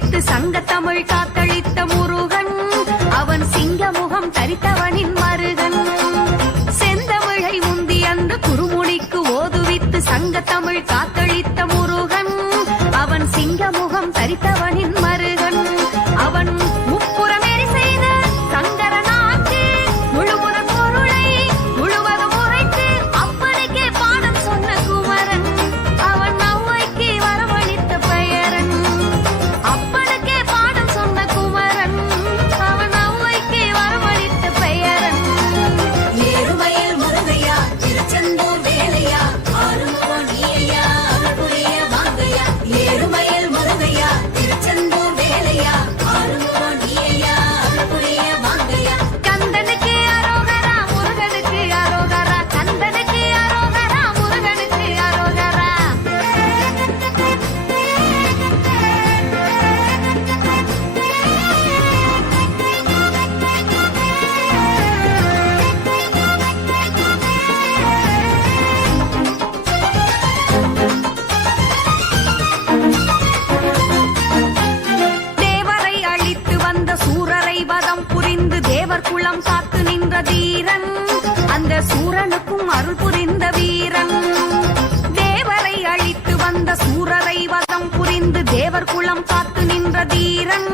வைத்து சங்க தமிழ் காத்தளித்த முருகன். அவன் சிங்க முகம் தரித்தவனின் மருகன். செந்தமிழை முந்தி அன்று குறுமுனிக்கு ஓதுவித்து சங்க தமிழ் காத்தளித்த முருகன். அவன் சிங்க முகம் தரித்தவனின் தேவர் குளம் காத்து நின்ற தீரன் அந்த சூரனுக்கும் அருள் புரிந்த வீரன். தேவரை அழித்து வந்த சூரரை வதம் புரிந்து தேவர் குளம் காத்து நின்ற தீரன்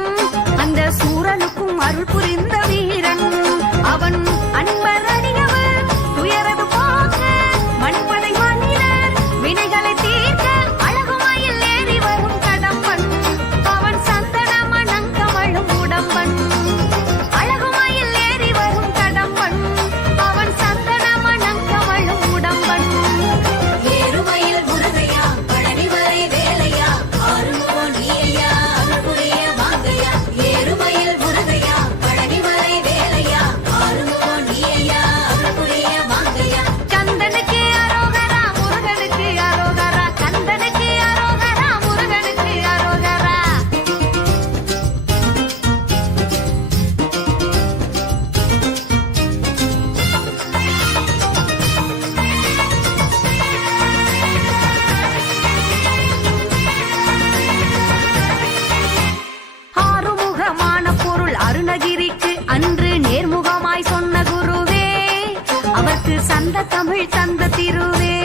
தந்த தமிழ் தந்த திருவே.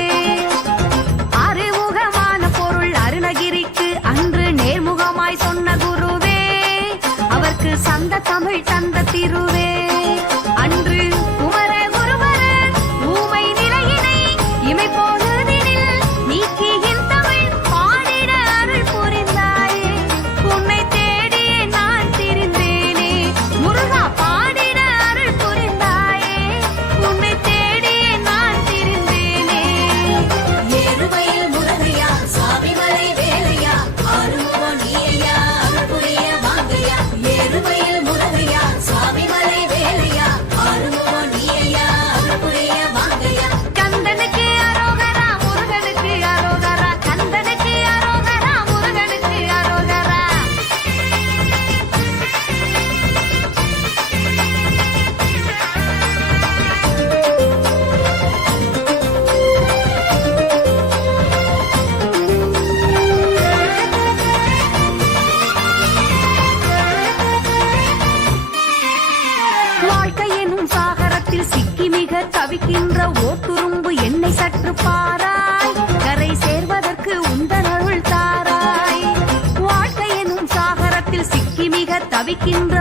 அறிமுகமான பொருள் அருணகிரிக்கு அன்று நேர்முகமாய் சொன்ன குருவே. அவருக்கு சந்த தமிழ் தந்த தவிக்கின்ற ஓட்டுரும்பு என்னை சற்று பாராய். கரை சேர்வதற்கு உந்தனருள் தாராய். வாழ்க்கை எனும் சாகரத்தில் சிக்கி மிக தவிக்கின்ற